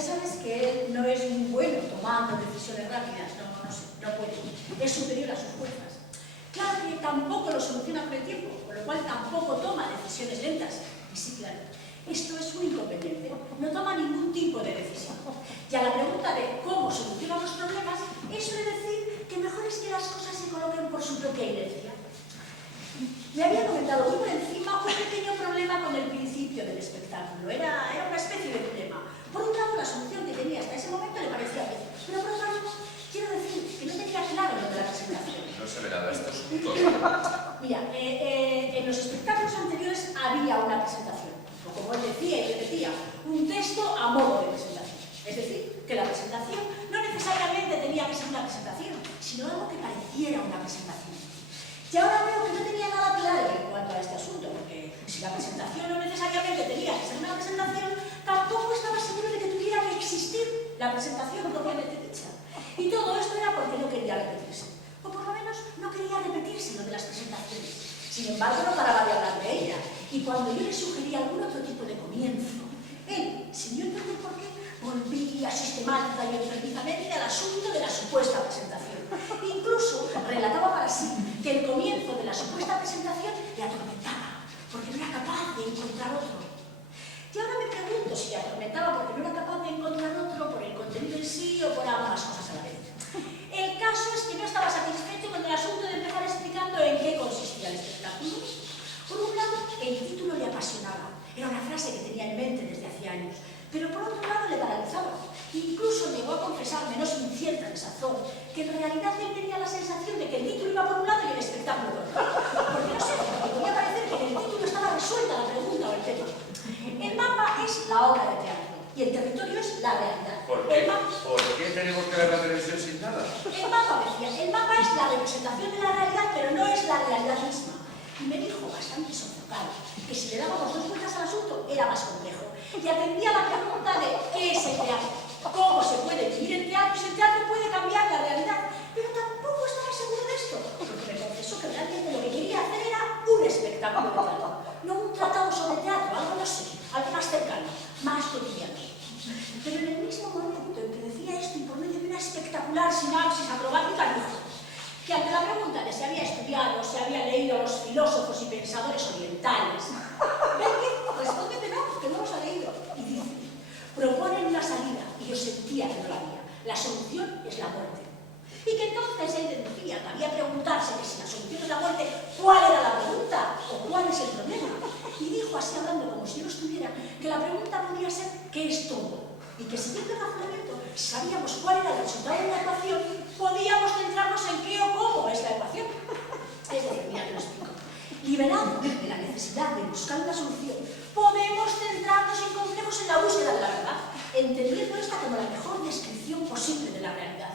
ya sabes que él no es muy bueno tomando decisiones rápidas, no puede, es superior a sus fuerzas. Claro que tampoco lo soluciona con el tiempo, con lo cual tampoco toma decisiones lentas. Y sí, claro, esto es un inconveniente, no toma ningún tipo de decisión. Y a la pregunta de cómo soluciona los problemas, él suele decir que mejor es que las cosas se coloquen por su propia inercia. Me había comentado muy por encima un pequeño problema con el principio del espectáculo. Era una especie de dilema. Por un lado, la solución que tenía hasta ese momento le parecía bien, pero por otro lado, quiero decir que no tenía claro lo de la presentación. No se verá de estos puntos. Mira, en los espectáculos anteriores había una presentación, o como él decía y yo decía, un texto a modo de presentación. Es decir, que la presentación no necesariamente tenía que ser una presentación, sino algo que pareciera una presentación. Y ahora veo que no tenía nada claro en cuanto a este asunto, porque si la presentación no necesariamente tenía que ser una presentación, tampoco estaba seguro de que tuviera que existir la presentación propiamente dicha. Y todo esto era porque no quería repetirse, o por lo menos no quería repetirse lo de las presentaciones. Sin embargo, no paraba de hablar de ella, y cuando yo le sugería algún otro tipo de comienzo, él, sin yo entender por qué, volvía sistemática y enfermizamente al asunto de la supuesta presentación. Incluso relataba para sí que el comienzo de la supuesta presentación le atormentaba, porque no era capaz de encontrar otro. Y ahora me pregunto si le atormentaba porque no era capaz de encontrar otro por el contenido en sí o por ambas cosas a la vez. El caso es que no estaba satisfecho con el asunto de empezar explicando en qué consistía el espectáculo. Por un lado, el título le apasionaba. Era una frase que tenía en mente desde hacía años. Pero por otro lado le paralizaba. Incluso llegó a confesarme, no sin cierta desazón, que en realidad él tenía la sensación de que el título iba por un lado y el espectáculo por otro. Porque no sé, porque podía parecer que en el título estaba resuelta la pregunta o el tema. El mapa es la obra de teatro y el territorio es la realidad. ¿Por qué tenemos que ver la televisión sin nada? El mapa, decía, el mapa es la representación de la realidad, pero no es la realidad misma. Y me dijo, bastante sofocado, que si le dábamos dos vueltas al asunto era más complejo. Y atendía la pregunta de ¿qué es el teatro? ¿Cómo se puede vivir en teatro si el teatro puede cambiar la realidad? Pero tampoco estaba seguro de esto, porque me confesó que realmente lo que quería hacer era un espectáculo de teatro, no un tratado sobre teatro, algo no sé, algo más cercano, más cotidiano. Pero en el mismo momento en que decía esto y por medio de una espectacular sinapsis acrobática, dijo que ante la pregunta de si había estudiado, si había leído a los filósofos y pensadores orientales, responde que no los ha leído. Y dice, proponen una salida, y yo sentía que no la había. La solución es la muerte. Y que entonces él decía que había preguntarse que si la solución es la muerte, ¿cuál era la pregunta? ¿O cuál es el problema? Y dijo así hablando como si yo lo estuviera, que la pregunta podría ser ¿qué es todo? Y que siguiendo el razonamiento, si sabíamos cuál era el resultado de la ecuación, podíamos centrarnos en qué o cómo es la ecuación. Es decir, mira que lo explico. Liberados de la necesidad de buscar una solución, podemos centrarnos en complejos en la búsqueda de la verdad, entendiendo esta como la mejor descripción posible de la realidad.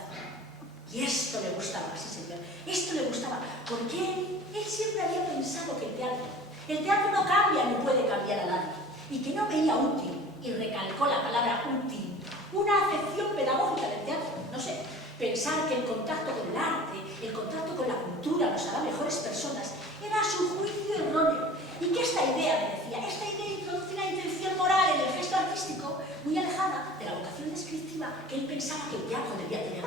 Y esto le gustaba, sí señor, esto le gustaba, porque él siempre había pensado que el teatro no cambia ni puede cambiar a nadie, y que no veía útil, y recalcó la palabra útil, una acepción pedagógica del teatro, no sé, pensar que el contacto con el arte, el contacto con la cultura nos hará mejores personas, era a su juicio erróneo, y que esta idea, me decía, esta idea introduce una intención moral en el gesto artístico muy alejada de la vocación descriptiva que él pensaba que el teatro debía tener.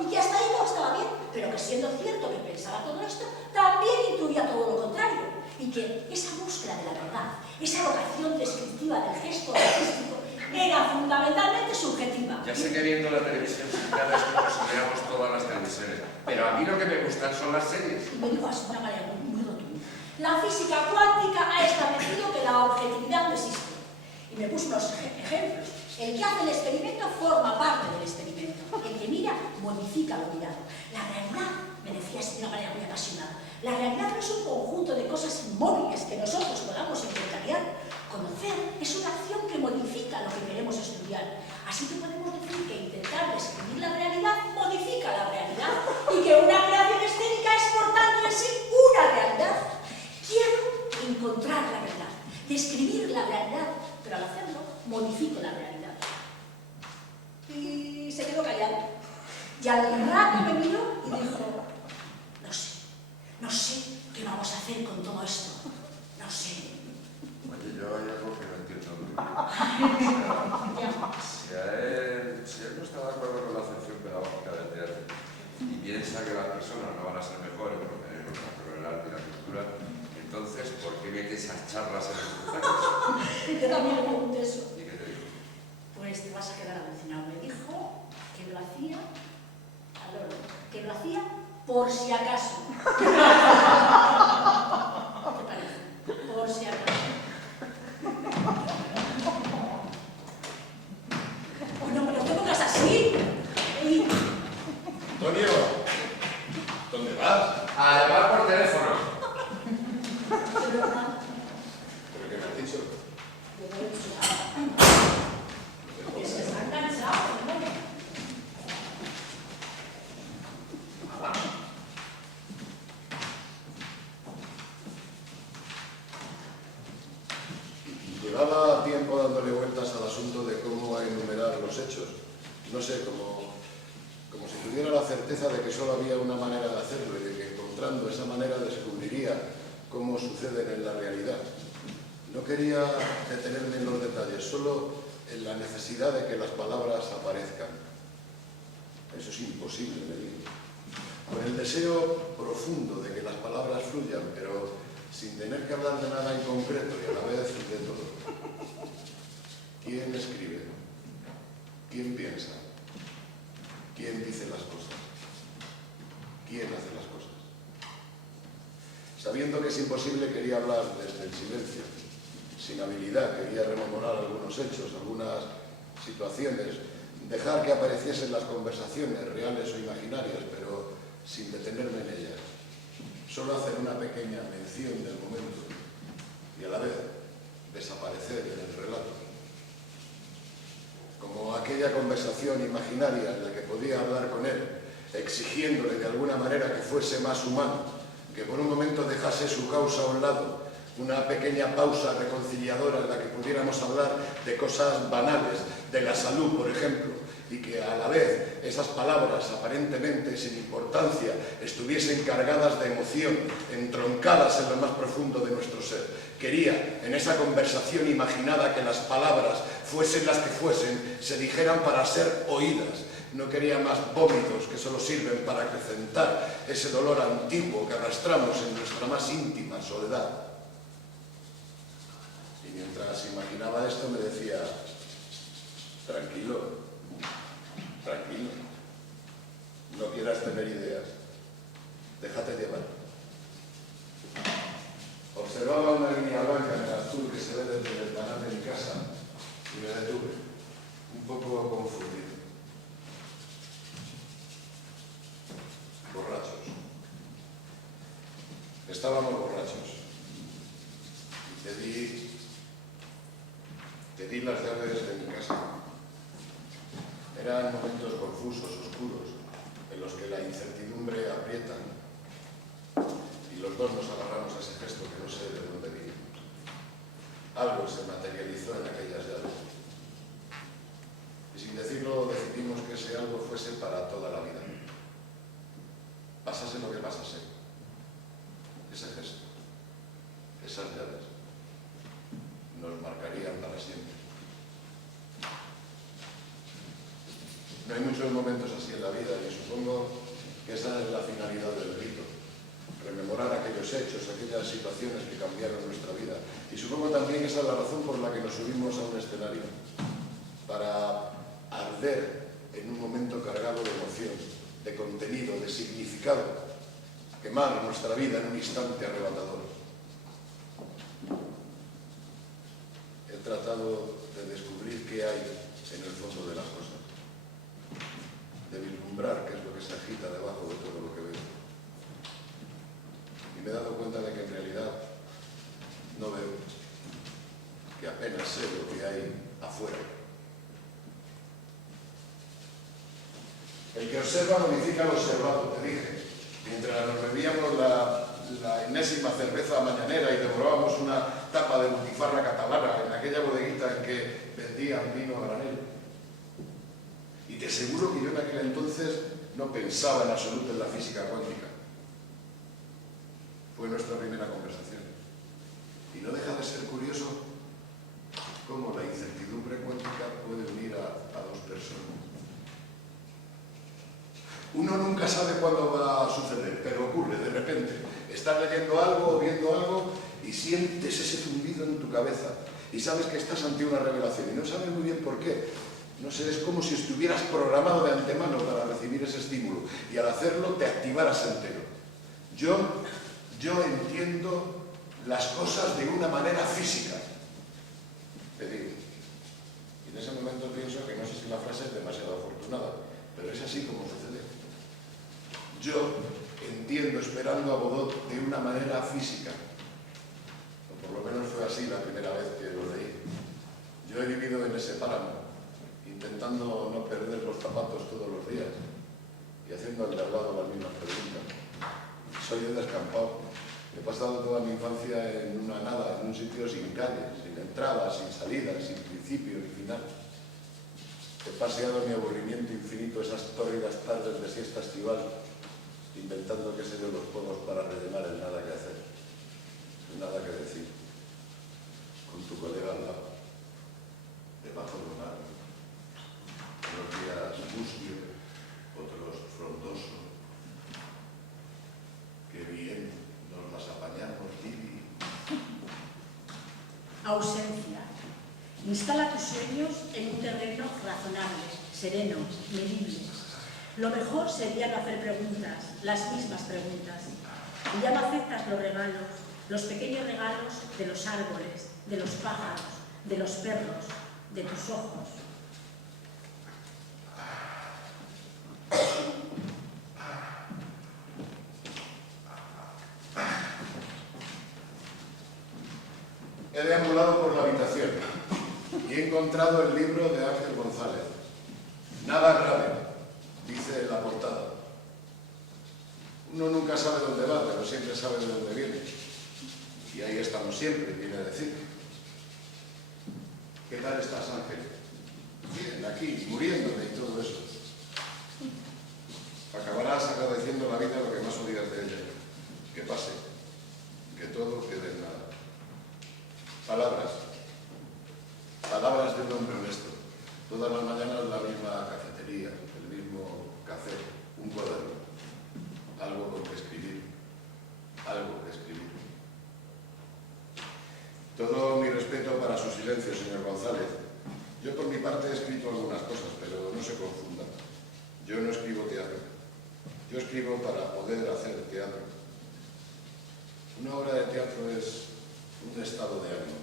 Y que hasta ahí todo estaba bien, pero que siendo cierto que pensaba todo esto, también intuía todo lo contrario, y que esa búsqueda de la verdad, esa vocación descriptiva del gesto artístico, era fundamentalmente subjetiva. Ya sé que viendo la televisión sin nada es como si viéramos todas las televisiones, pero a mí lo que me gustan son las series. Y me dijo así de una manera muy rotunda. La física cuántica ha establecido que la objetividad no existe. Y me puso unos ejemplos. El que hace el experimento forma parte del experimento. El que mira modifica lo mirado. La realidad, me decía así de una manera muy apasionada, la realidad no es un conjunto de cosas inmóviles que nosotros podamos inventariar. Conocer es una acción que modifica lo que queremos estudiar. Así que podemos decir que intentar describir la realidad modifica la realidad y que una creación escénica es por tanto en sí una realidad. Quiero encontrar la verdad, describir la realidad, pero al hacerlo modifico la realidad. Y se quedó callado. Y al rato me miró y y piensa que las personas no van a ser mejores por tener contacto con el arte y la cultura, entonces, ¿por qué metes esas charlas en los cruceros? Yo también le pregunté eso. ¿Y qué te digo? Pues te vas a quedar alucinado. Me dijo que lo hacía, a Lolo, que lo hacía por si acaso. ¿Qué te parece? Por si acaso. Oh, no, pero no te pongas así. Ey. Antonio, ¿dónde vas? A llamar por teléfono. De verdad, ¿Pero qué me has dicho? yo no he dicho nada. Que se están cansados, ¿no? Llevaba tiempo dándole vueltas al asunto de cómo enumerar los hechos. No sé, como si tuviera la certeza de que solo había una manera de hacerlo y de que encontrando esa manera descubriría cómo suceden en la realidad. No quería detenerme en los detalles, solo en la necesidad de que las palabras aparezcan. Eso es imposible, me digo. Con el deseo profundo de que las palabras fluyan, pero sin tener que hablar de nada en concreto y a la vez de todo. ¿Quién escribe? ¿Quién piensa? ¿Quién dice las cosas? ¿Quién hace las cosas? Sabiendo que es imposible, quería hablar desde el silencio. Sin habilidad, quería rememorar algunos hechos, algunas situaciones, dejar que apareciesen las conversaciones, reales o imaginarias, pero sin detenerme en ellas. Solo hacer una pequeña mención del momento y a la vez desaparecer en el relato. Como aquella conversación imaginaria en la que podía hablar con él, exigiéndole de alguna manera que fuese más humano, que por un momento dejase su causa a un lado, una pequeña pausa reconciliadora en la que pudiéramos hablar de cosas banales, de la salud, por ejemplo, y que a la vez esas palabras aparentemente sin importancia estuviesen cargadas de emoción, entroncadas en lo más profundo de nuestro ser. Quería, en esa conversación imaginada, que las palabras, fuesen las que fuesen, se dijeran para ser oídas. No quería más vómitos que solo sirven para acrecentar ese dolor antiguo que arrastramos en nuestra más íntima soledad. Y mientras imaginaba esto me decía, tranquilo, tranquilo, no quieras tener ideas, déjate llevar. Observaba una línea blanca en el azul que se ve desde el ventanal de mi casa y me detuve, un poco confundido. Borrachos. Estábamos borrachos. Y te di las llaves de mi casa. Eran momentos confusos, oscuros, en los que la incertidumbre aprieta. Y los dos nos agarramos a ese gesto que no sé de dónde vino. Algo se materializó en aquellas llaves. Y sin decirlo, decidimos que ese algo fuese para toda la vida. Pasase lo que pasase. Ese gesto, esas llaves, nos marcarían para siempre. No hay muchos momentos así en la vida y supongo que esa es la finalidad del rito. Rememorar aquellos hechos, aquellas situaciones que cambiaron nuestra vida. Y supongo también que esa es la razón por la que nos subimos a un escenario. Para arder en un momento cargado de emoción, de contenido, de significado. Quemar nuestra vida en un instante arrebatador. He tratado de descubrir qué hay en el fondo de las cosas. De vislumbrar qué es lo que se agita debajo de todo lo que veo. Y me he dado cuenta de que en realidad no veo, que apenas sé lo que hay afuera. El que observa modifica lo observado, te dije. Mientras nos bebíamos la enésima cerveza mañanera y devorábamos una tapa de butifarra catalana en aquella bodeguita en que vendían vino a granel. Y te aseguro que yo en aquel entonces no pensaba en absoluto en la física cuántica. Fue nuestra primera conversación. Y no deja de ser curioso cómo la incertidumbre cuántica puede unir a dos personas. Uno Uno nunca sabe cuándo va a suceder, pero ocurre de repente. Estás leyendo algo o viendo algo y sientes ese zumbido en tu cabeza y sabes que estás ante una revelación y no sabes muy bien por qué. No sé, es como si estuvieras programado de antemano para recibir ese estímulo y al hacerlo te activaras entero. Yo entiendo las cosas de una manera física, te digo. Y en ese momento pienso que no sé si la frase es demasiado afortunada, pero es así como sucede. Yo entiendo esperando a Godot de una manera física, o por lo menos fue así la primera vez que lo leí. Yo he vivido en ese páramo, intentando no perder los zapatos todos los días y haciendo al de al lado las mismas preguntas. Soy un descampado. He pasado toda mi infancia en una nada, en un sitio sin calles, sin entradas, sin salidas, sin principio ni final. He paseado mi aburrimiento infinito esas tórridas tardes de siesta estival, inventando qué sé yo los juegos para rellenar el nada que hacer, el nada que decir, con tu colega al lado, debajo del mar, unos días mustio, otros frondoso. Qué bien nos las apañamos, Lili. Ausencia. Instala tus sueños en un terreno razonable, sereno, medible. Lo mejor sería no hacer preguntas, las mismas preguntas. Y ya no aceptas los regalos, los pequeños regalos de los árboles, de los pájaros, de los perros, de tus ojos. He deambulado por la habitación y he encontrado el libro de Ángel González. Nada grave, dice la portada. Uno nunca sabe dónde va, pero siempre sabe de dónde viene. Y ahí estamos siempre, viene a decir. ¿Qué tal estás, Ángel? Bien, aquí, muriéndome y todo eso. Acabarás agradeciendo la vida lo que más odias de ella. Que pase, que todo quede en nada. Palabras. Palabras de un hombre honesto. Todas las mañanas la misma cafetería, el mismo café, un cuaderno. Algo con que escribir. Algo que escribir. Todo mi respeto para su silencio, señor González. Yo por mi parte he escrito algunas cosas, pero no se confundan. Yo no escribo teatro. Yo escribo para poder hacer teatro. Una obra de teatro es un estado de ánimo,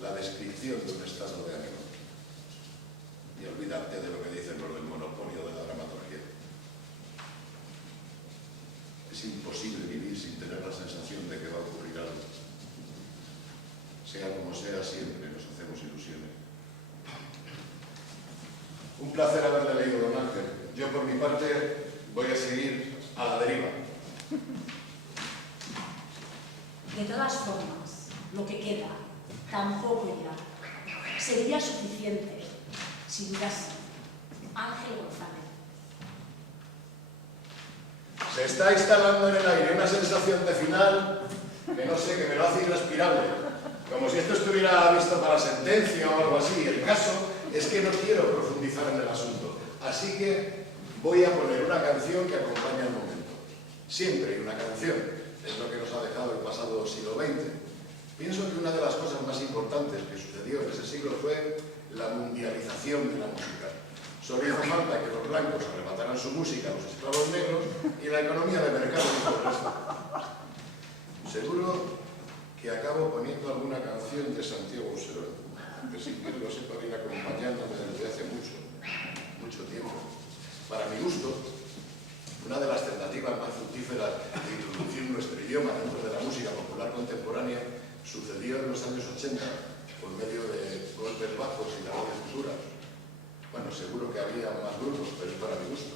la descripción de un estado de ánimo. Y olvidarte de lo que dicen los del monopolio de la dramaturgia. Es imposible vivir sin tener la sensación de que va a ocurrir algo. Sea como sea, siempre nos hacemos ilusiones. Un placer haberle leído, don Ángel. Yo, por mi parte, voy a seguir a la deriva. De todas formas, lo que queda, tampoco ya, sería suficiente si durase. Ángel González. Se está instalando en el aire una sensación de final que no sé, que me lo hace irrespirable. Como si esto estuviera visto para sentencia o algo así. El caso es que no quiero profundizar en el asunto. Así que voy a poner una canción que acompaña el momento. Siempre hay una canción. Es lo que nos ha dejado el pasado siglo XX. Pienso que una de las cosas más importantes que sucedió en ese siglo fue la mundialización de la música. Solo hizo falta que los blancos arrebataran su música a los esclavos negros y la economía de mercado hizo el resto. Seguro que acabo poniendo alguna canción de Santiago Userón, que sin que lo sepa viene acompañándome desde hace mucho tiempo. Para mi gusto, una de las tentativas más fructíferas de introducir nuestro idioma dentro de la música popular contemporánea sucedió en los años 80 por medio de golpes bajos y la voz futura. Bueno, seguro que había más grupos, pero es para mi gusto.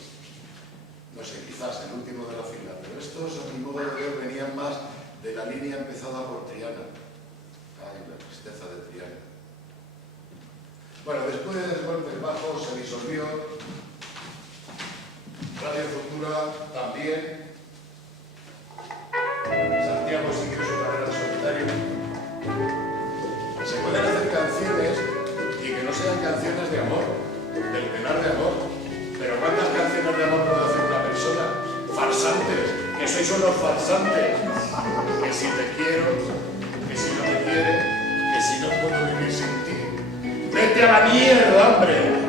No sé, quizás el último de la fila, pero estos, a mi modo de ver, venían más de la línea empezada por Triana. Ay, la tristeza de Triana. Bueno, después de golpes bajos se disolvió. Radio Futura también. Santiago siguió su carrera en solitario. Se pueden hacer canciones y que no sean canciones de amor, del penar de amor. Pero ¿cuántas canciones de amor puede hacer una persona? farsantes, que sois unos farsantes. Que si te quiero, que si no te quiere, que si no puedo vivir sin ti. ¡Vete a la mierda, hombre!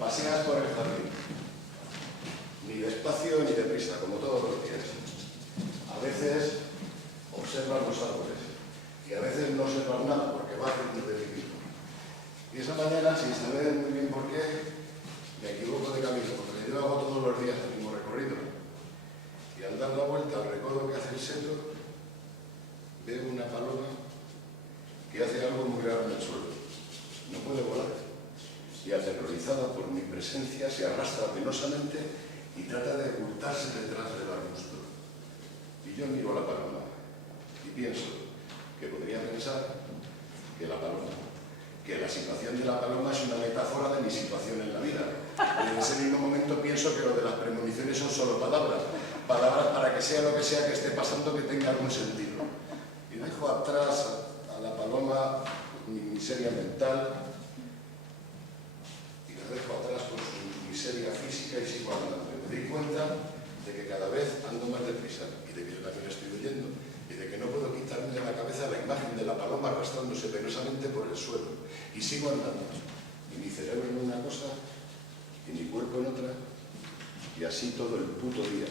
Paseas por el jardín, ni despacio ni deprisa, como todos los días. A veces observas los árboles y a veces no observas nada porque vas dentro de ti mismo. Y esa mañana, sin saber muy bien por qué, me equivoco de camino, porque yo hago todos los días el mismo recorrido. Y al dar la vuelta al recodo que hace el seto, veo una paloma que hace algo muy raro en el suelo. No puede volar. Y aterrorizada por mi presencia se arrastra penosamente y trata de ocultarse detrás del arbusto. Y yo miro a la paloma y pienso que podría pensar que la situación de la paloma es una metáfora de mi situación en la vida. Y en ese mismo momento pienso que lo de las premoniciones son solo palabras para que sea lo que sea que esté pasando que tenga algún sentido. Y dejo atrás a la paloma mi miseria mental, dejo atrás con su miseria física y sigo andando. Me di cuenta de que cada vez ando más deprisa y de que yo también estoy huyendo y de que no puedo quitarme de la cabeza la imagen de la paloma arrastrándose penosamente por el suelo. Y sigo andando. Y mi cerebro en una cosa y mi cuerpo en otra y así todo el puto día.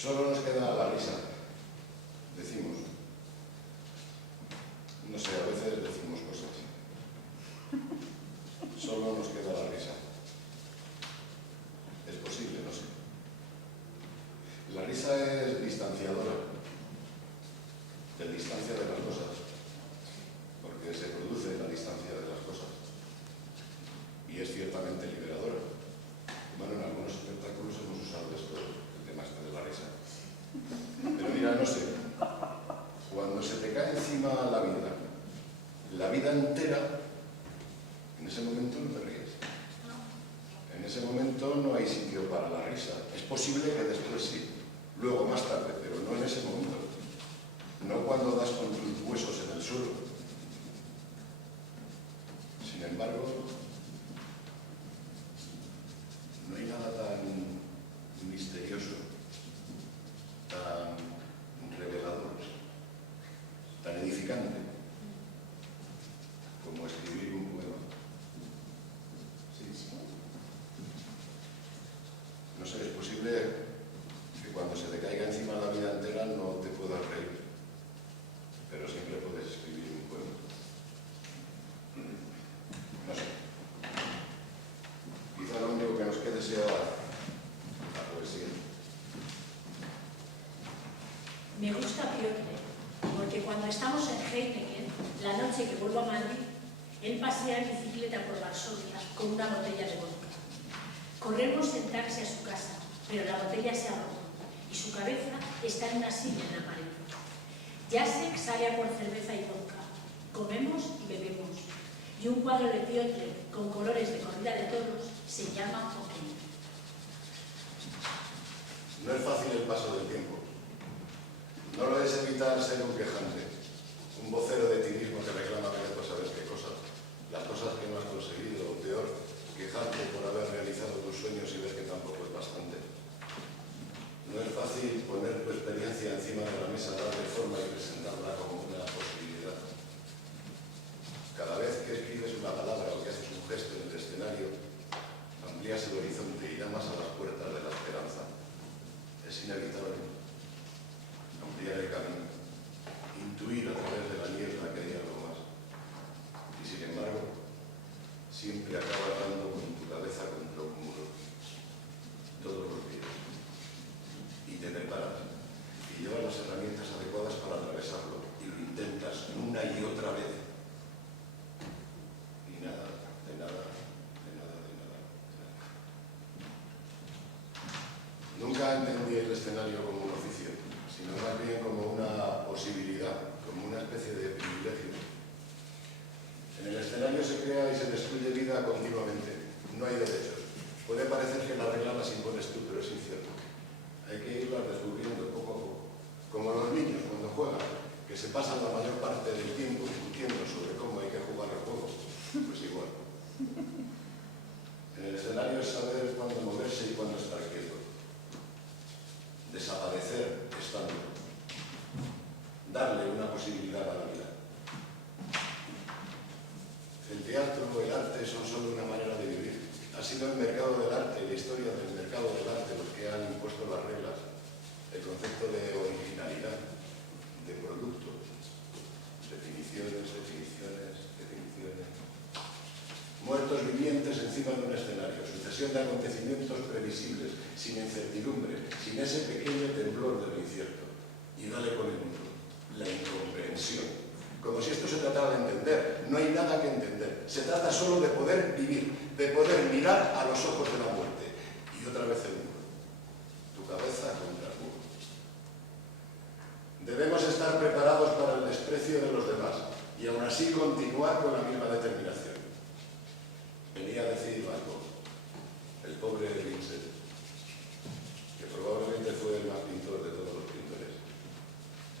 Solo nos queda la risa. Decimos. No sé, a veces decimos cosas. Solo nos queda la risa. Es posible, no sé. La risa es distanciadora. De distancia de las cosas. Porque se produce la distancia de las cosas. Y es ciertamente liberadora. Bueno, en algunos espectáculos hemos usado esto, el tema este de la risa. Pero mira, no sé, cuando se te cae encima la vida entera, en ese momento no te ríes. En ese momento no hay sitio para la risa. Es posible que después sí, luego más tarde, pero no en ese momento. No cuando das con tus huesos en el suelo. Sin embargo, no hay nada tan misterioso, tan revelador, tan edificante como escribir un poema. Sí. No sé, es posible que cuando se te caiga encima la vida entera no te puedas reír, pero siempre puedes escribir un poema. No sé. Quizá lo único que nos quede sea la poesía. Me gusta Piotr, porque cuando estamos en Heineken, la noche que vuelvo a Madrid, él pasea en bicicleta por Varsovia con una botella de vodka. Corremos en taxi a su casa, pero la botella se ha roto y su cabeza está en una silla en la pared. Jacek sale a por cerveza y vodka. Comemos y bebemos. Y un cuadro de Piotr con colores de corrida de toros se llama OK. No es fácil el paso del tiempo. No lo es evitar ser un quejante, un vocero de ti mismo que reclama que tú sabes qué cosas, las cosas que no has conseguido, o peor, quejarte por haber realizado tus sueños y ver que tampoco es bastante. No es fácil poner tu experiencia encima de la mesa, darle forma y presentarla como una posibilidad. Cada vez que escribes una palabra o que haces un gesto en el escenario, amplías el horizonte y llamas a las puertas de la esperanza. Es inevitable ampliar el camino, intuir a través de la niebla que hay algo más. Y sin embargo, siempre acabas dando con tu cabeza contra un muro, todos los días. Y te preparas, y llevas las herramientas adecuadas para atravesarlo, y lo intentas una y otra vez. Y nada, de nada, de nada, de nada, de nada. Nunca entendí el escenario como un oficio, sino más bien como una posibilidad, como una especie de privilegio. En el escenario se crea y se destruye vida continuamente. No hay derechos. Puede parecer que las reglas las impones tú, pero es incierto. Hay que irlas descubriendo poco a poco. Como los niños cuando juegan, que se pasan la mayor parte del tiempo discutiendo sobre cómo hay que jugar el juego. Pues igual. En el escenario es saber cuándo moverse y cuándo estar quieto. Desaparecer estando. Darle una posibilidad a la vida. El teatro o el arte son solo una manera de vivir. Ha sido el mercado del arte y la historia del mercado del arte los que han impuesto las reglas, el concepto de originalidad, de producto, definiciones, definiciones, definiciones. Muertos vivientes encima de un escenario, sucesión de acontecimientos previsibles, sin incertidumbre, sin ese pequeño temblor de lo incierto. Y dale con el mundo, la incomprensión. Como si esto se tratara de entender. No hay nada que entender. Se trata solo de poder vivir, de poder mirar a los ojos de la muerte. Y otra vez el muro. Tu cabeza contra el muro. Debemos estar preparados para el desprecio de los demás y aún así continuar con la misma determinación. Venía a decir algo, el pobre Vincent, que probablemente fue el más pintor de todos los pintores.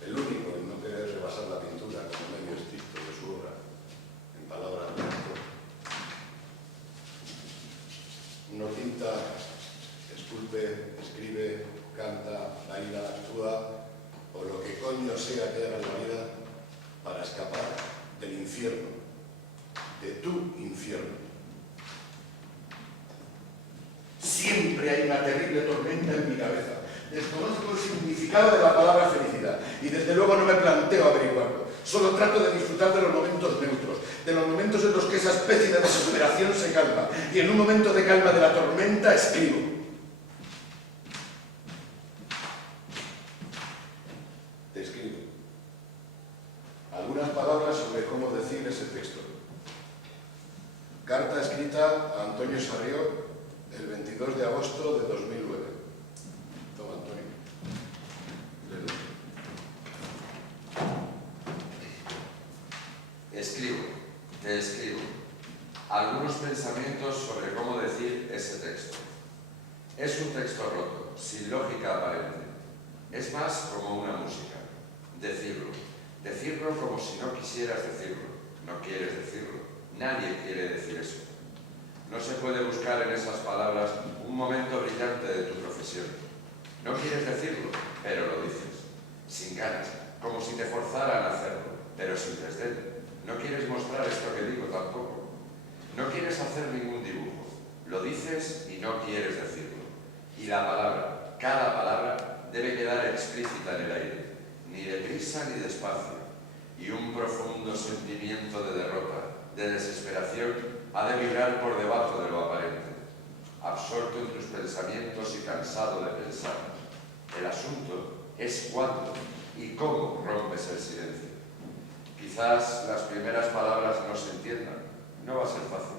El único en no querer rebasar la pintura como medio estricto de su obra, en palabras de autor. No pinta, esculpe, escribe, canta, baila, actúa, o lo que coño sea que haga en la vida para escapar del infierno, de tu infierno. Siempre hay una terrible tormenta en mi cabeza. Desconozco el significado de la palabra felicidad y desde luego no me planteo averiguarlo. Solo trato de disfrutar de los momentos neutros, de los momentos en los que esa especie de desesperación se calma y en un momento de calma de la tormenta escribo. Te escribo algunas palabras sobre cómo decir ese texto. Carta escrita a Antonio Sarrió el 22 de agosto de 2009. Toma, Antonio. Léelo. Te escribo algunos pensamientos sobre cómo decir ese texto. Es un texto roto, sin lógica aparente. Es más como una música. Decirlo como si no quisieras decirlo. No quieres decirlo. Nadie quiere decir eso. No se puede buscar en esas palabras un momento brillante de tu profesión. No quieres decirlo, pero lo dices. Sin ganas, como si te forzaran a hacerlo, pero sin desdén. No quieres mostrar esto que digo tampoco. No quieres hacer ningún dibujo. Lo dices y no quieres decirlo. Y la palabra, cada palabra, debe quedar explícita en el aire. Ni deprisa ni despacio. Y un profundo sentimiento de derrota, de desesperación, ha de vibrar por debajo de lo aparente. Absorto en tus pensamientos y cansado de pensar. El asunto es cuándo y cómo rompes el silencio. Quizás las primeras palabras no se entiendan. No va a ser fácil.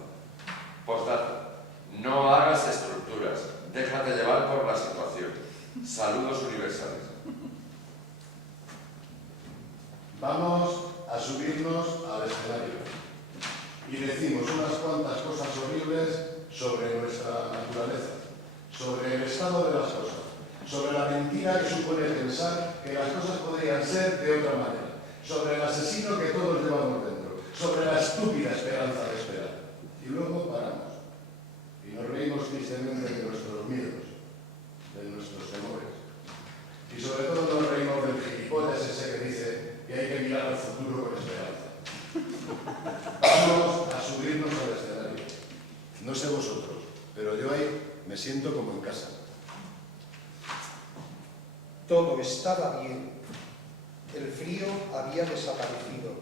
Postdata. No hagas estructuras. Déjate llevar por la situación. Saludos universales. Vamos a subirnos al escenario y decimos unas cuantas cosas horribles sobre nuestra naturaleza, sobre el estado de las cosas, sobre la mentira que supone pensar que las cosas podrían ser de otra manera, sobre el asesino que todos llevamos dentro, sobre la estúpida esperanza de esperar. Y luego paramos y nos reímos tristemente de nuestros miedos, de nuestros temores. Y sobre todo nos reímos del gilipollas ese que dice que hay que mirar al futuro con esperanza. Vamos a subirnos al escenario. No sé vosotros, pero yo ahí me siento como en casa. Todo estaba bien. El frío había desaparecido.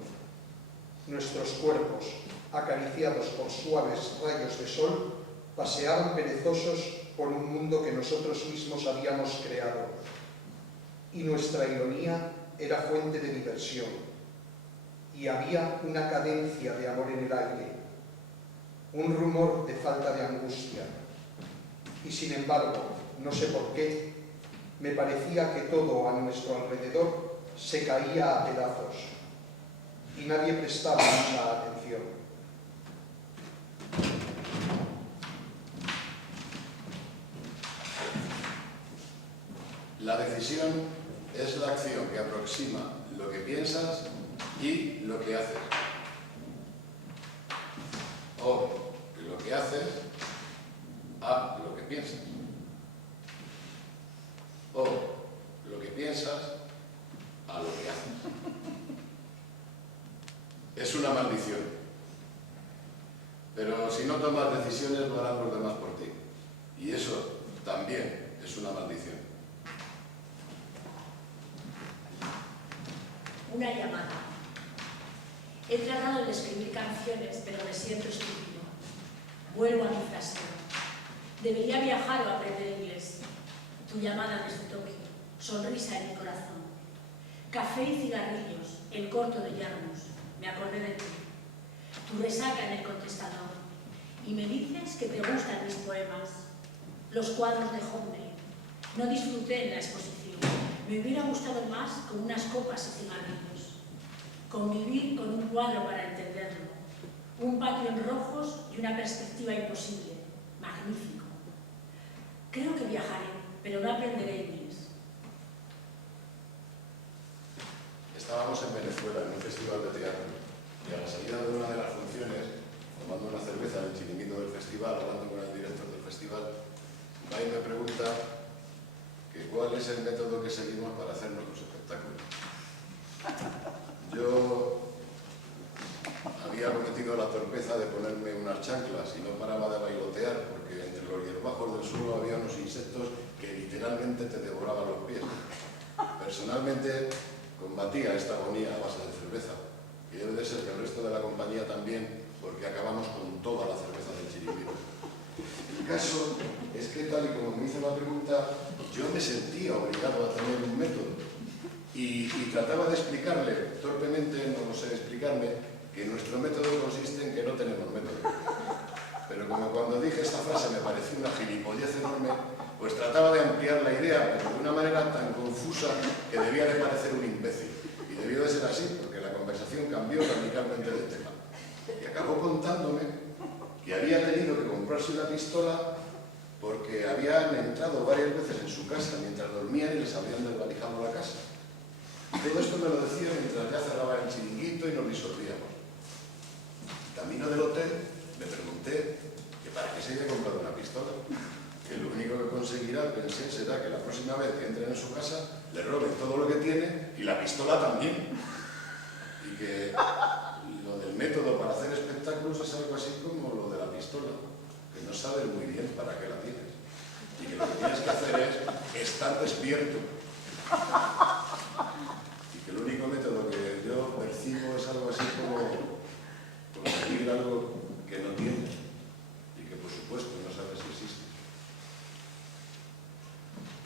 Nuestros cuerpos, acariciados por suaves rayos de sol, paseaban perezosos por un mundo que nosotros mismos habíamos creado. Y nuestra ironía era fuente de diversión. Y había una cadencia de amor en el aire, un rumor de falta de angustia. Y sin embargo, no sé por qué, me parecía que todo a nuestro alrededor se caía a pedazos y nadie prestaba mucha atención. La decisión es la acción que aproxima lo que piensas y lo que haces. O lo que haces a lo que piensas. O lo que piensas a lo que haces. Es una maldición. Pero si no tomas decisiones, lo harán los demás por ti. Y eso también es una maldición. Una llamada. He tratado de escribir canciones, pero me siento estúpido. Vuelvo a mi fraseo. Debería viajar o aprender inglés. Tu llamada desde Tokio, sonrisa en mi corazón. Café y cigarrillos, el corto de Yarmouth. Me acordé de ti. Tu resaca en el contestador. Y me dices que te gustan mis poemas. Los cuadros de Hombre. No disfruté en la exposición. Me hubiera gustado más con unas copas y cigarrillos. Convivir con un cuadro para entenderlo. Un patio en rojos y una perspectiva imposible. Magnífico. Creo que viajaré, pero no aprenderé inglés. Estábamos en Venezuela, en un festival de teatro, y a la salida de una de las funciones, tomando una cerveza en el chiringuito del festival, hablando con el director del festival, va y me pregunta que cuál es el método que seguimos para hacernos los espectáculos. Yo había cometido la torpeza de ponerme unas chanclas y no paraba de bailotear porque entre los hierbajos del suelo había unos insectos que literalmente te devoraba los pies. Personalmente combatía esta agonía a base de cerveza, y debe de ser que el resto de la compañía también, porque acabamos con toda la cerveza del Chirimbito. El caso es que, tal y como me hizo la pregunta, yo me sentía obligado a tener un método y trataba de explicarle, torpemente, no lo sé explicarme, que nuestro método consiste en que no tenemos método. Pero como cuando dije esta frase me pareció una gilipollez enorme, pues trataba de ampliar la idea, pero de una manera tan confusa que debía de parecer un imbécil. Y debió de ser así, porque la conversación cambió radicalmente de tema. Y acabó contándome que había tenido que comprarse una pistola porque habían entrado varias veces en su casa mientras dormían y les habían desvalijado la casa. Todo esto me lo decía mientras ya cerraba el chiringuito y nos disolvíamos. Camino del hotel le pregunté que para qué se había comprado una pistola, que lo único que conseguirá, pensé, será que la próxima vez que entren en su casa le roben todo lo que tiene y la pistola también. Y que lo del método para hacer espectáculos es algo así como lo de la pistola, que no sabes muy bien para qué la tienes. Y que lo que tienes que hacer es estar despierto. Y que el único método que yo percibo es algo así como conseguir algo que no tienes y que por supuesto no sabes si existe.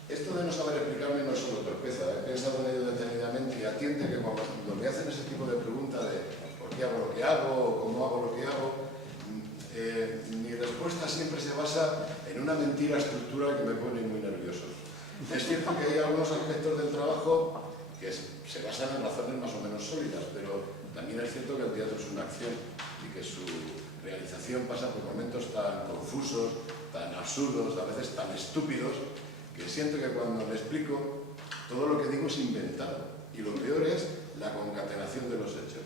Esto de no saber explicarme no es solo torpeza, he pensado en ello detenidamente y atiende que cuando me hacen ese tipo de pregunta de por qué hago lo que hago o cómo hago lo que hago, mi respuesta siempre se basa en una mentira estructural que me pone muy nervioso. Es cierto que hay algunos aspectos del trabajo que se basan en razones más o menos sólidas, pero también es cierto que el teatro es una acción y que su realización pasa por momentos tan confusos, tan absurdos, a veces tan estúpidos, que siento que cuando me explico, todo lo que digo es inventado. Y lo peor es la concatenación de los hechos.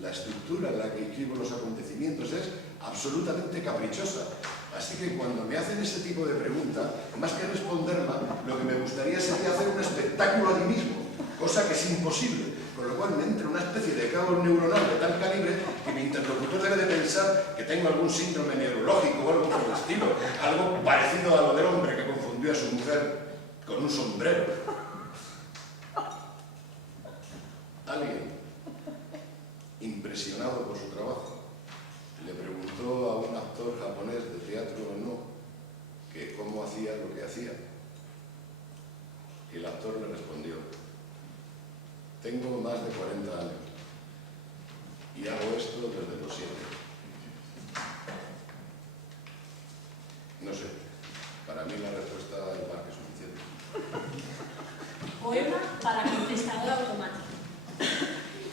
La estructura en la que escribo los acontecimientos es absolutamente caprichosa. Así que cuando me hacen ese tipo de pregunta, más que responderla, lo que me gustaría sería hacer un espectáculo a mí mismo, cosa que es imposible. Con lo cual me entra una especie de caos neuronal de tal calibre que mi interlocutor debe de pensar que tengo algún síndrome neurológico o algo por el estilo, algo parecido a lo del hombre que confundió a su mujer con un sombrero. Alguien, impresionado por su trabajo, le preguntó a un actor japonés de teatro no que cómo hacía lo que hacía. Y el actor le respondió: tengo más de 40 años y hago esto desde los 7. No sé, para mí la respuesta es más que suficiente. Poema para contestador automático.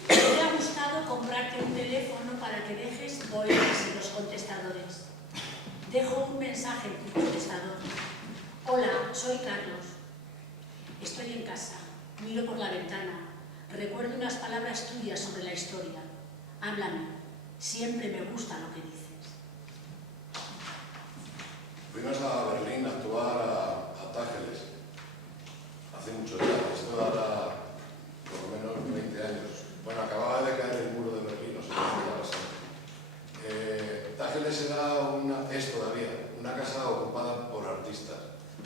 Me hubiera gustado comprarte un teléfono para que dejes poemas en los contestadores. Dejo un mensaje en tu contestador. Hola, soy Carlos. Estoy en casa, miro por la ventana. Recuerdo unas palabras tuyas sobre la historia. Háblame, siempre me gusta lo que dices. Fuimos a Berlín a actuar a Tágeles hace mucho tiempo, esto hará por lo menos 20 años. Bueno, acababa de caer el muro de Berlín, no sé si ya lo sé. Tágeles es todavía una casa ocupada por artistas.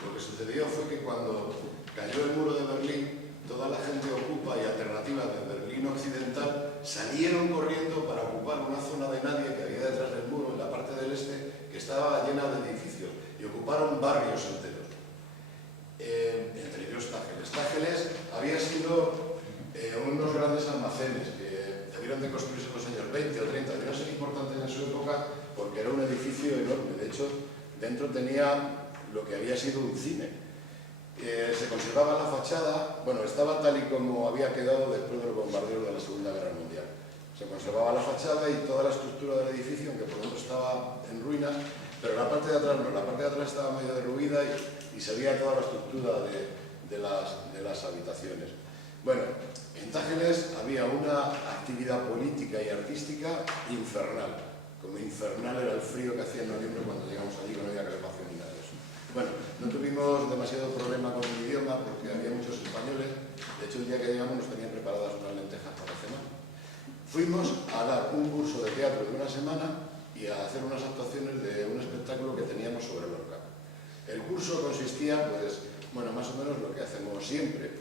Lo que sucedió fue que cuando cayó el muro de Berlín, toda la gente ocupa y alternativa de Berlín Occidental salieron corriendo para ocupar una zona de nadie que había detrás del muro, en la parte del este, que estaba llena de edificios, y ocuparon barrios enteros, entre ellos Tágeles. Tágeles había sido unos grandes almacenes que debieron de construirse en los años 20 o 30, debieron ser importantes en su época porque era un edificio enorme. De hecho, dentro tenía lo que había sido un cine. Se conservaba la fachada, bueno, estaba tal y como había quedado después del bombardeo de la Segunda Guerra Mundial. Se conservaba la fachada y toda la estructura del edificio, aunque por dentro estaba en ruinas, pero la parte de atrás no, la parte de atrás estaba medio derruida y se veía toda la estructura de las habitaciones. Bueno, en Tágeles había una actividad política y artística infernal, como infernal era el frío que hacía en noviembre cuando llegamos allí, que no había calefacción ni nada de eso. Bueno, no tuvimos demasiado problema con el idioma porque había muchos españoles. De hecho, el día que llegamos nos tenían preparadas unas lentejas para cenar. Fuimos a dar un curso de teatro de una semana y a hacer unas actuaciones de un espectáculo que teníamos sobre Lorca. El curso consistía, pues, Bueno, más o menos lo que hacemos siempre.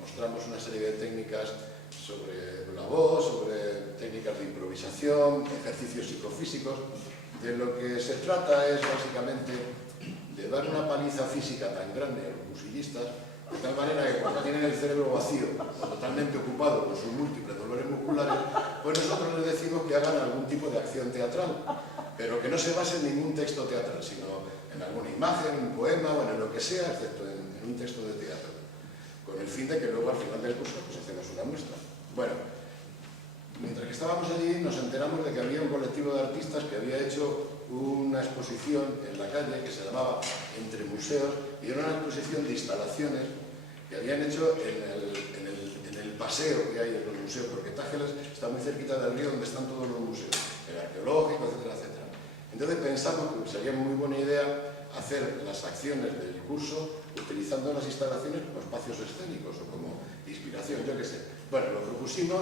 Mostramos una serie de técnicas sobre la voz, sobre técnicas de improvisación, ejercicios psicofísicos. De lo que se trata es básicamente de dar una paliza física tan grande a los cursillistas, de tal manera que cuando tienen el cerebro vacío o totalmente ocupado con sus múltiples dolores musculares, pues nosotros les decimos que hagan algún tipo de acción teatral, pero que no se base en ningún texto teatral, sino en alguna imagen, un poema o en lo que sea, excepto en un texto de teatro, con el fin de que luego al final del curso pues hacemos una muestra. Bueno, mientras que estábamos allí nos enteramos de que había un colectivo de artistas que había hecho una exposición en la calle que se llamaba Entre Museos, y era una exposición de instalaciones que habían hecho en el paseo que hay en los museos, porque Tájeles está muy cerquita del río donde están todos los museos, el arqueológico, etcétera, etcétera. Entonces pensamos que sería muy buena idea hacer las acciones del curso utilizando las instalaciones como espacios escénicos o como inspiración, yo qué sé. Bueno, lo propusimos,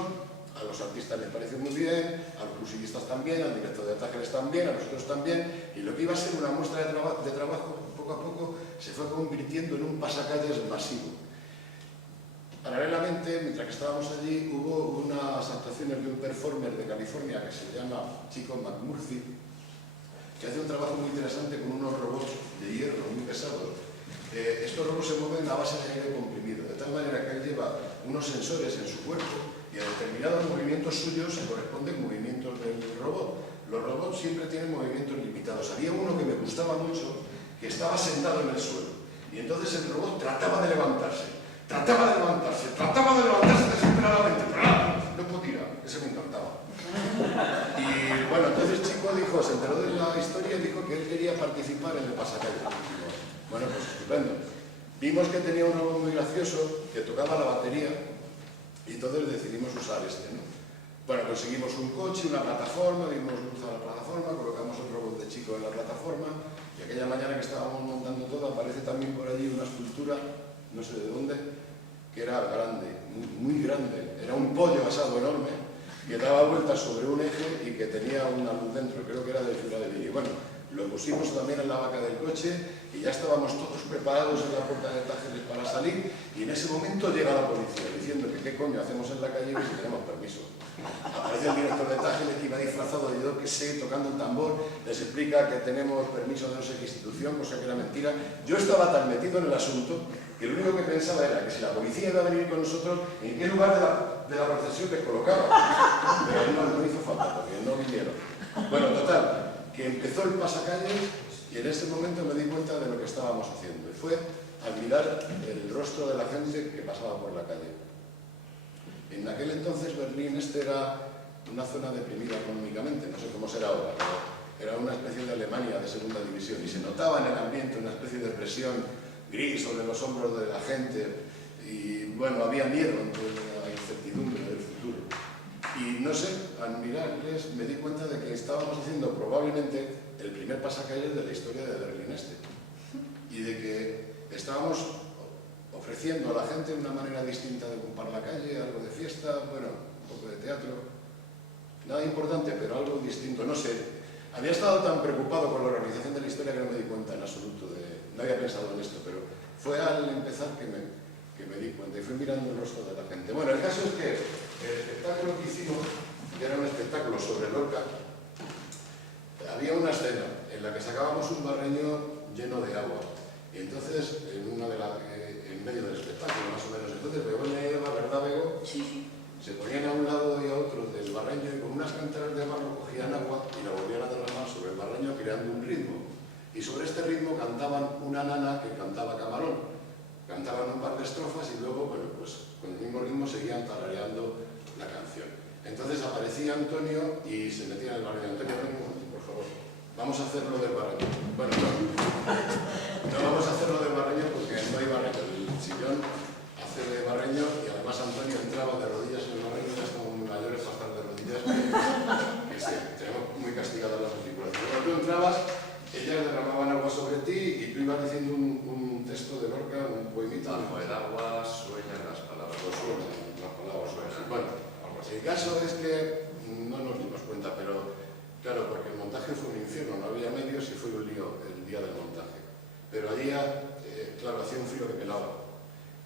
a los artistas les pareció muy bien, a los cursillistas también, al director de Tájeles también, a nosotros también, y lo que iba a ser una muestra de trabajo, poco a poco se fue convirtiendo en un pasacalles masivo. Paralelamente, mientras que estábamos allí, hubo unas actuaciones de un performer de California que se llama Chico McMurphy, que hace un trabajo muy interesante con unos robots de hierro muy pesados. Estos robots se mueven a base de aire comprimido, de tal manera que él lleva unos sensores en su cuerpo y a determinados movimientos suyos se corresponden movimientos del robot. Los robots siempre tienen movimientos limitados. Había uno que me gustaba mucho, que estaba sentado en el suelo, y entonces el robot trataba de levantarse desesperadamente, pero no podía, ese me encantaba. Y bueno, entonces Chico dijo, se enteró de la historia y dijo que él quería participar en el pasacalles. Bueno, pues estupendo. Vimos que tenía un robot muy gracioso, que tocaba la batería, y entonces decidimos usar este, ¿no? Bueno, conseguimos un coche, una plataforma, dimos luz a la plataforma, colocamos el robot de Chico en la plataforma, y aquella mañana que estábamos montando todo, aparece también por allí una escultura, no sé de dónde, que era grande, muy grande. Era un pollo asado enorme, que daba vueltas sobre un eje y que tenía una luz dentro, creo que era de fibra de vidrio. Bueno, lo pusimos también en la vaca del coche y ya estábamos todos preparados en la puerta de Tájeles para salir, y en ese momento llega la policía diciendo que qué coño hacemos en la calle y si tenemos permiso. Aparece el director de Tájeles que iba disfrazado de yo que sé, tocando un tambor, les explica que tenemos permiso de no sé qué institución, cosa que era mentira. Yo estaba tan metido en el asunto que lo único que pensaba era que si la policía iba a venir con nosotros, ¿en qué lugar de la procesión les colocaba? Pero no hizo falta, porque no vinieron. Bueno, total, que empezó el pasacalles y en ese momento me di cuenta de lo que estábamos haciendo. Y fue al mirar el rostro de la gente que pasaba por la calle. En aquel entonces Berlín era una zona deprimida económicamente, no sé cómo será ahora, pero era una especie de Alemania de segunda división y se notaba en el ambiente una especie de presión gris sobre los hombros de la gente y bueno, había miedo ante la incertidumbre del futuro. Y no sé, al mirarles me di cuenta de que estábamos haciendo probablemente el primer pasacalles de la historia de Berlín Este y de que estábamos ofreciendo a la gente una manera distinta de ocupar la calle, algo de fiesta, bueno, un poco de teatro, nada importante, pero algo distinto, no sé. Había estado tan preocupado por la organización de la historia que no me di cuenta en absoluto no había pensado en esto, pero fue al empezar que me di cuenta y fui mirando el rostro de la gente. Bueno, el caso es que el espectáculo que hicimos, que era un espectáculo sobre Lorca, había una escena en la que sacábamos un barreño lleno de agua. Y entonces, en medio del espectáculo, más o menos, entonces Begoña y Eva, ¿verdad, Bego? Sí. Se ponían a un lado y a otro del barreño y con unas canteras de barro cogían agua y la volvían a derramar sobre el barreño creando un ritmo. Y sobre este ritmo cantaban una nana que cantaba Camarón. Cantaban un par de estrofas y luego, bueno, pues con el mismo ritmo seguían tarareando la canción. Entonces aparecía Antonio y se metía en el barreño. Antonio, ven un momento, por favor. Vamos a hacerlo del barreño. Bueno, no vamos a hacerlo del barreño porque no hay barreño. El sillón hace de barreño y además Antonio entraba de rodillas en el barreño, ya estamos muy mayores para estar de rodillas, que sí, tenemos muy castigadas las articulaciones. Cuando tú entrabas, ellas derramaban agua sobre ti y tú ibas diciendo un texto de Lorca, un poemita. Bajo el agua sueñan las palabras. Las palabras suenan. Bueno, el caso es que no nos dimos cuenta, pero claro, porque el montaje fue un infierno, no había medios y fue un lío el día del montaje. Pero allí claro, hacía un frío que pelaba.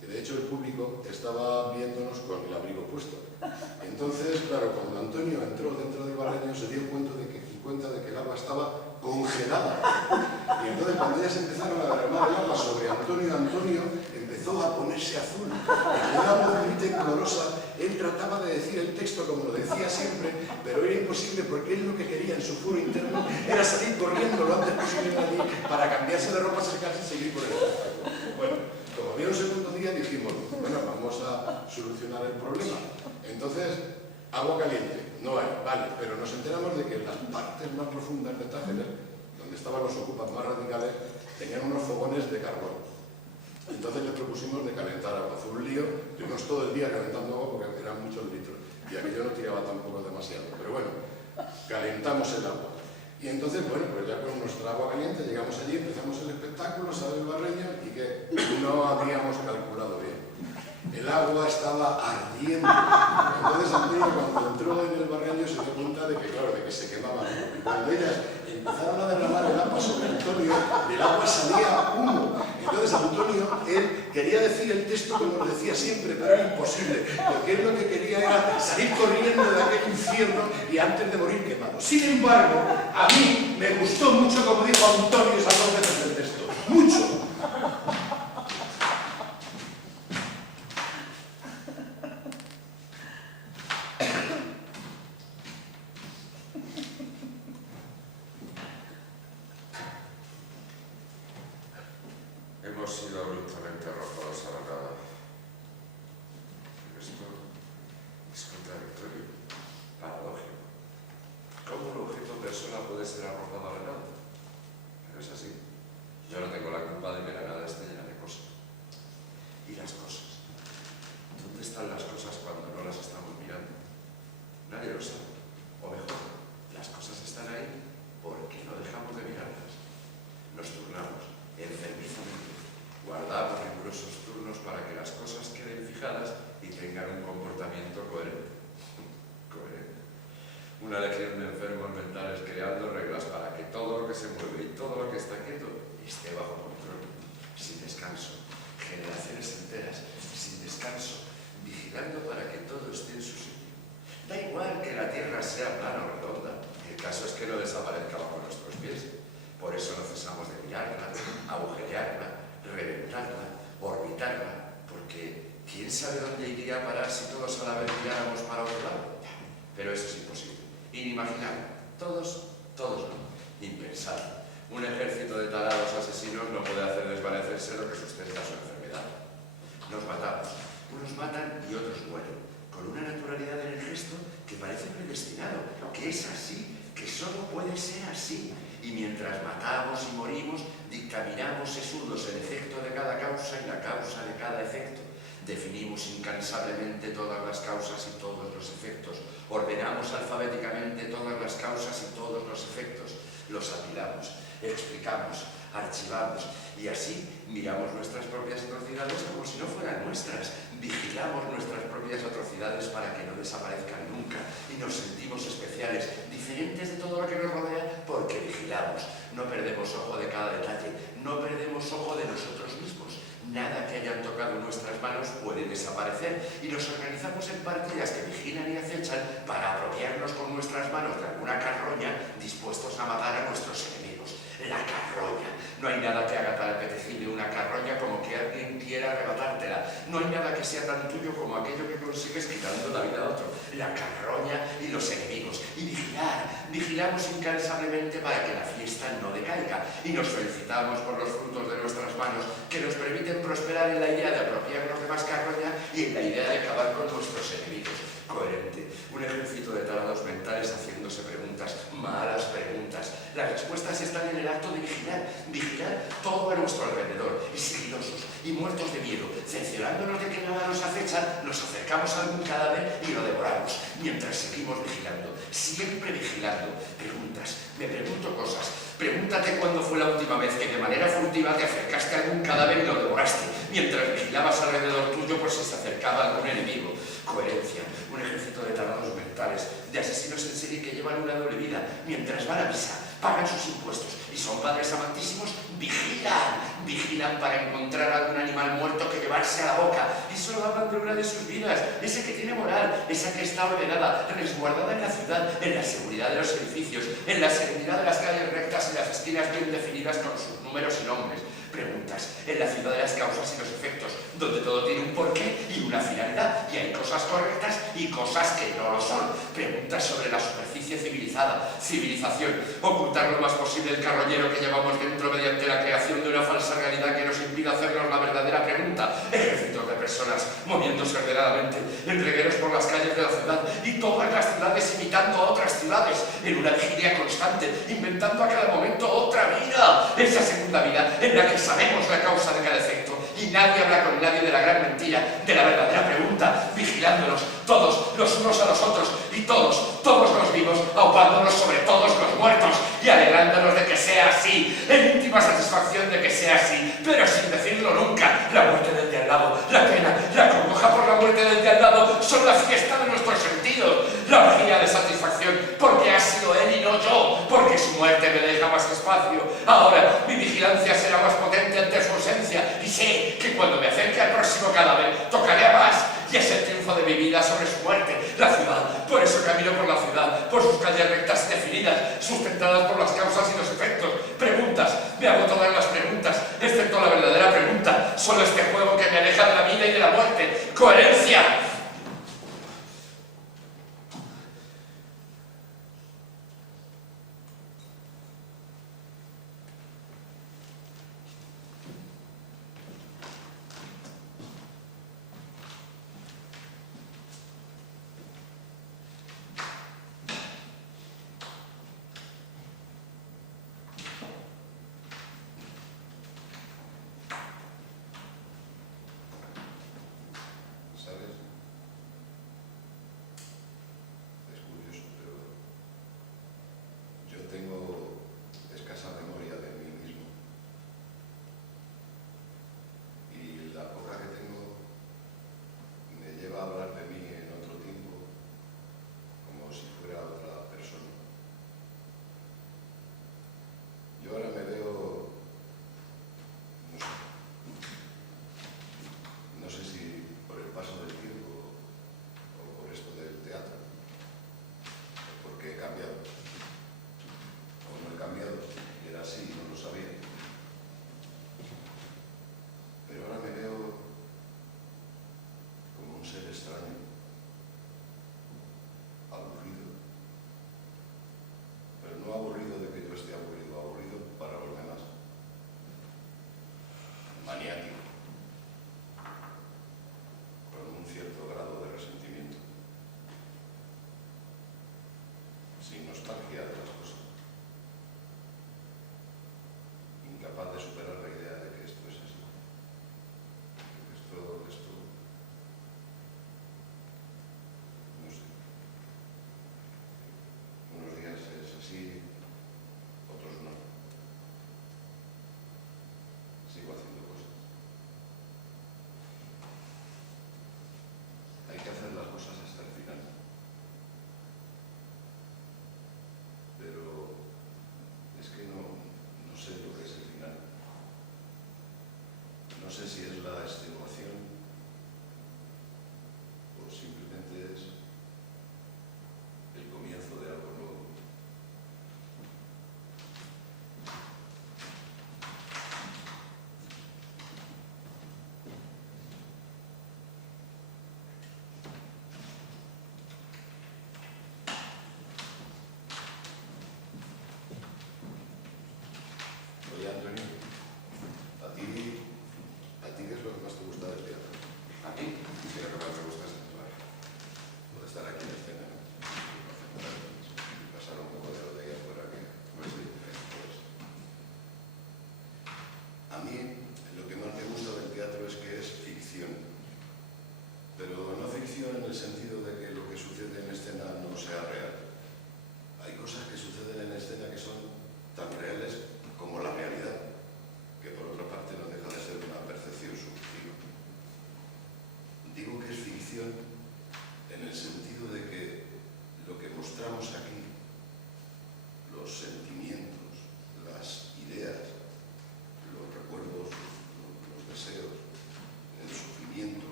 Que de hecho el público estaba viéndonos con el abrigo puesto. Entonces, claro, cuando Antonio entró dentro del barreño se dio cuenta de que el agua estaba congelada. Y entonces cuando ellas empezaron a derramar el agua sobre Antonio, Antonio empezó a ponerse azul. Y una voz muy temblorosa, él trataba de decir el texto como lo decía siempre, pero era imposible porque él lo que quería en su foro interno era salir corriendo lo antes posible de allí para cambiarse de ropa, secarse y seguir por el espectáculo. Bueno, como había un segundo día dijimos, bueno, vamos a solucionar el problema. Entonces, agua caliente, no hay, vale, pero nos enteramos de que en las partes más profundas de Tánger, donde estaban los ocupas más radicales, tenían unos fogones de carbón. Entonces les propusimos de calentar agua. Fue un lío, estuvimos todo el día calentando agua porque eran muchos litros y aquello no tiraba tampoco demasiado. Pero bueno, calentamos el agua. Y entonces, bueno, pues ya con nuestra agua caliente llegamos allí, empezamos el espectáculo, sale el barreño y que no habíamos calculado bien. El agua estaba ardiendo. Entonces Antonio, cuando entró en el barreño, se dio cuenta de que, claro, de que se quemaba. Y cuando ellas empezaron a derramar el agua sobre Antonio, del agua salía humo. Entonces Antonio, él quería decir el texto como lo decía siempre, pero era imposible, porque él lo que quería era salir corriendo de aquel infierno y antes de morir quemado. Sin embargo, a mí me gustó mucho, como dijo Antonio, esas dos veces del texto. ¡Mucho! Hemos sido abruptamente arrojados a la nada. Pero esto es contradictorio, paradójico. ¿Cómo un objeto persona puede ser arrojado a la nada? Pero es así. Yo no tengo la culpa de que la nada esté llena de cosas. ¿Y las cosas? ¿Dónde están las cosas cuando no las estamos mirando? Nadie lo sabe. O mejor, las cosas están ahí porque no dejamos de mirarlas. Nos turnamos enfermizamente. Guardamos rigurosos turnos para que las cosas queden fijadas y tengan un comportamiento coherente. Una legión de enfermos mentales creando reglas para que todo lo que se mueve y todo lo que está quieto esté bajo control, sin descanso. Generaciones enteras, sin descanso, vigilando para que todo esté en su sitio. Da igual que la Tierra sea plana o redonda, el caso es que no desaparezca bajo nuestros pies. Por eso no cesamos de mirarla, agujerearla, reventarla, orbitarla, porque ¿quién sabe dónde iría a parar si todos a la vez miráramos para otro lado? Pero eso es imposible, inimaginable. Todos no, impensable. Un ejército de tarados asesinos no puede hacer desvanecerse lo que sustenta su enfermedad. Nos matamos, unos matan y otros mueren, con una naturalidad en el gesto que parece predestinado, que es así, que solo puede ser así. Y mientras matamos y morimos, dictaminamos sesudos el efecto de cada causa y la causa de cada efecto. Definimos incansablemente todas las causas y todos los efectos. Ordenamos alfabéticamente todas las causas y todos los efectos. Los apilamos, explicamos, archivamos y así miramos nuestras propias atrocidades como si no fueran nuestras. Vigilamos nuestras propias atrocidades para que no desaparezcan nunca y nos sentimos especiales, diferentes de todo lo que nos rodea porque vigilamos. No perdemos ojo de cada detalle, no perdemos ojo de nosotros mismos. Nada que hayan tocado nuestras manos puede desaparecer y nos organizamos en partidas que vigilan y acechan para apropiarnos con nuestras manos de alguna carroña dispuestos a matar a nuestros enemigos. La carroña. No hay nada que haga tan apetecible una carroña como que alguien quiera arrebatártela. No hay nada que sea tan tuyo como aquello que consigues quitando la vida a otro. La carroña y los enemigos. Y vigilar. Vigilamos incansablemente para que la fiesta no decaiga. Y nos felicitamos por los frutos de nuestras manos que nos permiten prosperar en la idea de apropiarnos de más carroña y en la idea de acabar con nuestros enemigos. Coherente. Un ejército de tarados mentales haciéndose preguntas, malas preguntas. Las respuestas están en el acto de vigilar. Vigilar todo a nuestro alrededor. Y sigilosos y muertos de miedo. Cerciorándonos de que nada nos acecha, nos acercamos a algún cadáver y lo devoramos. Mientras seguimos vigilando. Siempre vigilando. Preguntas. Me pregunto cosas. Pregúntate cuándo fue la última vez que de manera furtiva te acercaste a algún cadáver y lo devoraste. Mientras vigilabas alrededor tuyo por si se acercaba algún enemigo. Coherencia. Un ejército de tarados mentales, de asesinos en serie que llevan una doble vida. Mientras van a misa, pagan sus impuestos y son padres amantísimos, vigilan para encontrar algún animal muerto que llevarse a la boca y solo hablan de una de sus vidas, esa que tiene moral, esa que está ordenada, resguardada en la ciudad, en la seguridad de los edificios, en la serenidad de las calles rectas y las esquinas bien definidas con sus números y nombres. Preguntas en la ciudad de las causas y los efectos, donde todo tiene un porqué y una finalidad, y hay cosas correctas y cosas que no lo son. Preguntas sobre la superficie civilizada, civilización, ocultar lo más posible el carroñero que llevamos dentro mediante la creación de una falsa realidad que nos impide hacernos la verdadera pregunta. Ejércitos de personas moviéndose ordenadamente en regueros por las calles de la ciudad y todas las ciudades imitando a otras ciudades en una vigilia constante, inventando a cada momento otra vida, esa segunda vida en la que sabemos la causa de cada efecto y nadie habla con nadie de la gran mentira, de la verdadera pregunta, vigilándonos todos los unos a los otros y todos los vivos, aupándonos sobre todos los muertos y alegrándonos de que sea así, en íntima satisfacción de que sea así, pero sin decirlo nunca. La muerte del de al lado, la pena, la congoja por la muerte del de al lado son la fiesta de nuestros sentidos, la orgía de satisfacción, porque ha sido él y no yo, porque su muerte me deja más espacio. Ahora mi vigilancia será más potente ante su ausencia y sé que cuando me acerque al próximo cadáver tocaré a más y es el triunfo de mi vida sobre su muerte. La ciudad, por eso camino por la ciudad, por sus calles rectas y definidas, sustentadas por las causas y los efectos. Preguntas, me hago todas las preguntas, excepto la verdadera pregunta, solo este juego que me aleja de la vida y de la muerte. ¡Coherencia! ¿Sabes? Es curioso, pero yo tengo escasa memoria de mí mismo. Y la poca que tengo me lleva a hablar de mí en otro tiempo, como si fuera otra persona. Yo ahora me veo, no sé si por el paso del tiempo o por esto del teatro, o porque he cambiado, o no he cambiado, y era así, no lo sabía. Pero ahora me veo como un ser extraño, aburrido, pero no aburrido de que yo esté aburrido, aburrido para los demás, maniático, con un cierto grado de resentimiento, sin nostalgia de las cosas, incapaz de superar la idea de que esto es así, esto, no sé, unos días es así, otros no, sigo haciendo cosas. Hay que hacer las cosas hasta el final. Pero es que no sé lo que es el final. No sé si es la extenuación o simplemente es el comienzo de algo nuevo. Oye, Antonio, ¿a ti qué es lo que más te gusta?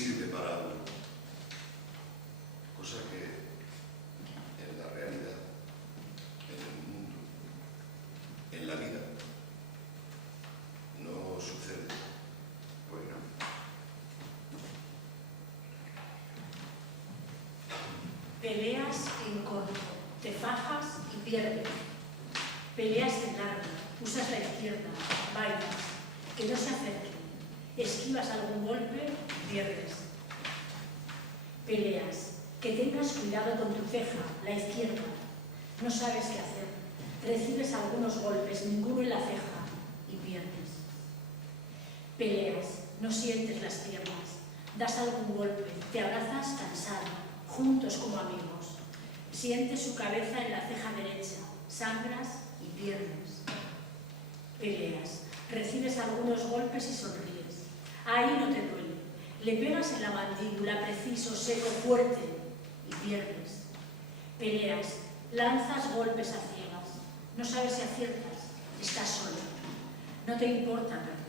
sirve para algo. Cosa que en la realidad, en el mundo, en la vida, no sucede. Pues no. Peleas en corto, te fajas y pierdes. Peleas en largo, usas la izquierda, bailas, que no se acerquen. Esquivas algún golpe, pierdes. Peleas, que tengas cuidado con tu ceja, la izquierda. No sabes qué hacer. Recibes algunos golpes, ninguno en la ceja, y pierdes. Peleas, no sientes las piernas. Das algún golpe, te abrazas cansado, juntos como amigos. Sientes su cabeza en la ceja derecha, sangras y pierdes. Peleas, recibes algunos golpes y sonríes. Ahí no te duele. Le pegas en la mandíbula, preciso, seco, fuerte, y pierdes. Peleas, lanzas golpes a ciegas. No sabes si aciertas, estás sola. No te importa perder.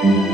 Thank you.